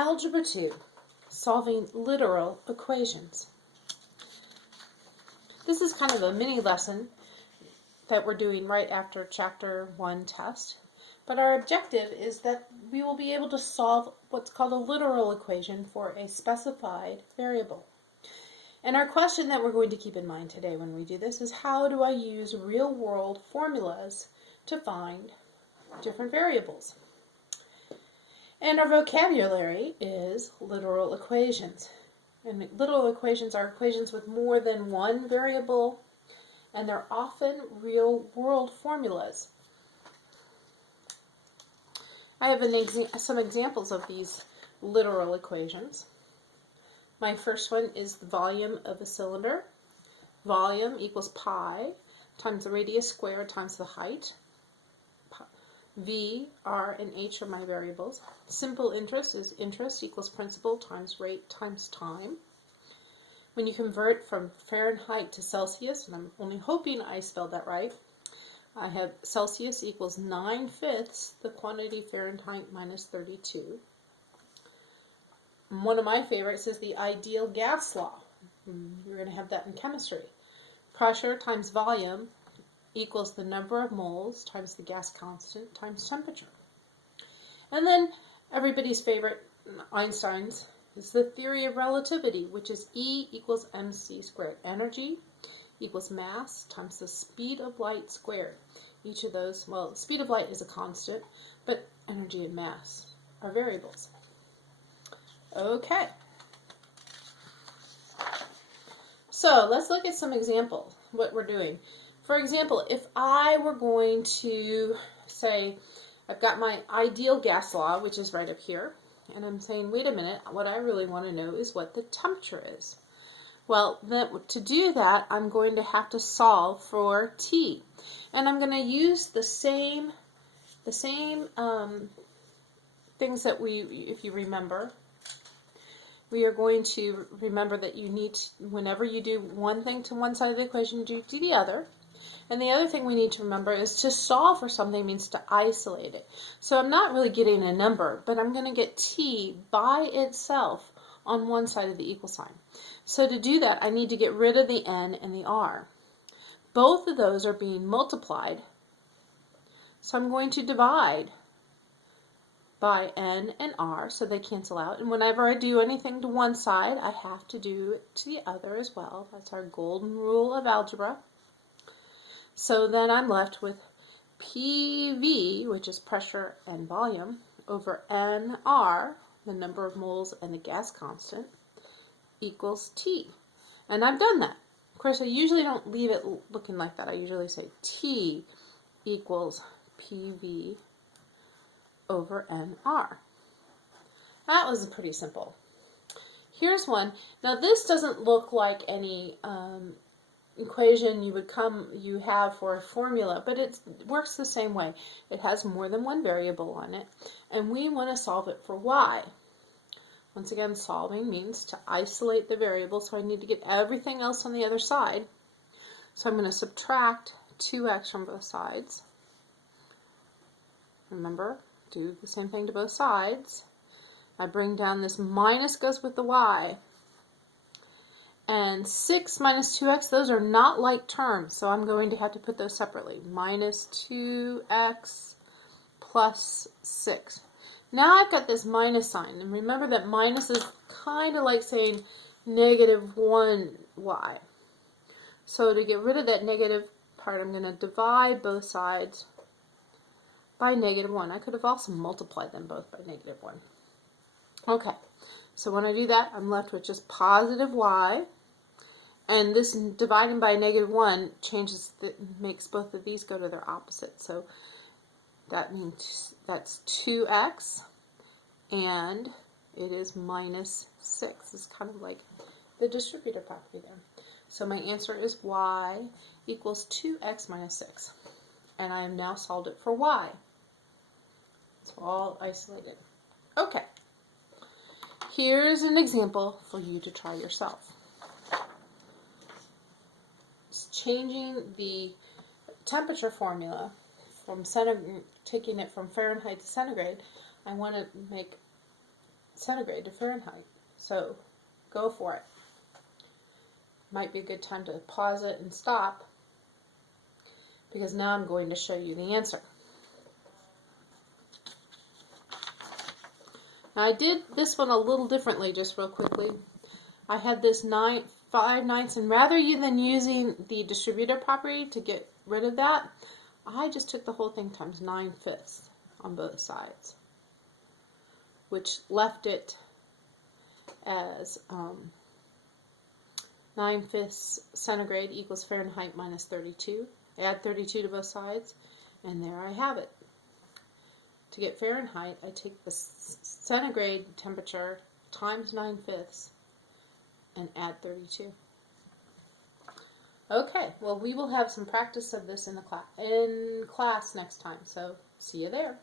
Algebra 2, solving literal equations. This is kind of a mini lesson that we're doing right after Chapter 1 test. But our objective is that we will be able to solve what's called a literal equation for a specified variable. And our question that we're going to keep in mind today when we do this is, how do I use real-world formulas to find different variables? And our vocabulary is literal equations. And literal equations are equations with more than one variable, and they're often real-world formulas. I have some examples of these literal equations. My first one is the volume of a cylinder. Volume equals pi times the radius squared times the height. V, R, and H are my variables. Simple interest is interest equals principal times rate times time. When you convert from Fahrenheit to Celsius, and I'm only hoping I spelled that right, I have Celsius equals 9/5 the quantity Fahrenheit minus 32. One of my favorites is the ideal gas law. You're going to have that in chemistry. Pressure times volume equals the number of moles times the gas constant times temperature. And then everybody's favorite, Einstein's, is the theory of relativity, which is E equals mc squared. Energy equals mass times the speed of light squared. Each of those, well, speed of light is a constant, but energy and mass are variables. Okay. So let's look at some examples, what we're doing. For example, if I were going to say, I've got my ideal gas law, which is right up here, and I'm saying, wait a minute, what I really want to know is what the temperature is. Well, then, to do that, I'm going to have to solve for T. And I'm going to use the same things that if you remember, we are going to remember that you need to, whenever you do one thing to one side of the equation, do the other. And the other thing we need to remember is to solve for something means to isolate it. So I'm not really getting a number, but I'm going to get T by itself on one side of the equal sign. So to do that, I need to get rid of the N and the R. Both of those are being multiplied, so I'm going to divide by N and R so they cancel out. And whenever I do anything to one side, I have to do it to the other as well. That's our golden rule of algebra. So then I'm left with PV, which is pressure and volume, over NR, the number of moles and the gas constant, equals T. And I've done that. Of course, I usually don't leave it looking like that. I usually say T equals PV over NR. That was pretty simple. Here's one. Now this doesn't look like any equation you have for a formula, but it works the same way. It has more than one variable on it, and we want to solve it for y. Once again, solving means to isolate the variable, so I need to get everything else on the other side. So I'm going to subtract 2x from both sides. Remember, do the same thing to both sides. I bring down this minus goes with the y. And 6 minus 2x, those are not like terms, so I'm going to have to put those separately. Minus 2x plus 6. Now I've got this minus sign, and remember that minus is kind of like saying negative 1y. So to get rid of that negative part, I'm going to divide both sides by negative 1. I could have also multiplied them both by negative 1. Okay, so when I do that, I'm left with just positive y. And this dividing by negative 1 makes both of these go to their opposite. So that means that's 2x, and it is minus 6. It's kind of like the distributor property there. So my answer is y equals 2x minus 6. And I have now solved it for y. It's all isolated. Okay. Here's an example for you to try yourself. Changing the temperature formula from taking it from Fahrenheit to centigrade, I want to make centigrade to Fahrenheit. So go for it. Might be a good time to pause it and stop, because now I'm going to show you the answer. Now I did this one a little differently, just real quickly. I had this 5/9, and rather than using the distributive property to get rid of that, I just took the whole thing times 9/5 on both sides, which left it as 9/5 centigrade equals Fahrenheit minus 32. Add 32 to both sides, and there I have it. To get Fahrenheit, I take the centigrade temperature times 9/5 and add 32. Okay, well, we will have some practice of this in class next time, so see you there.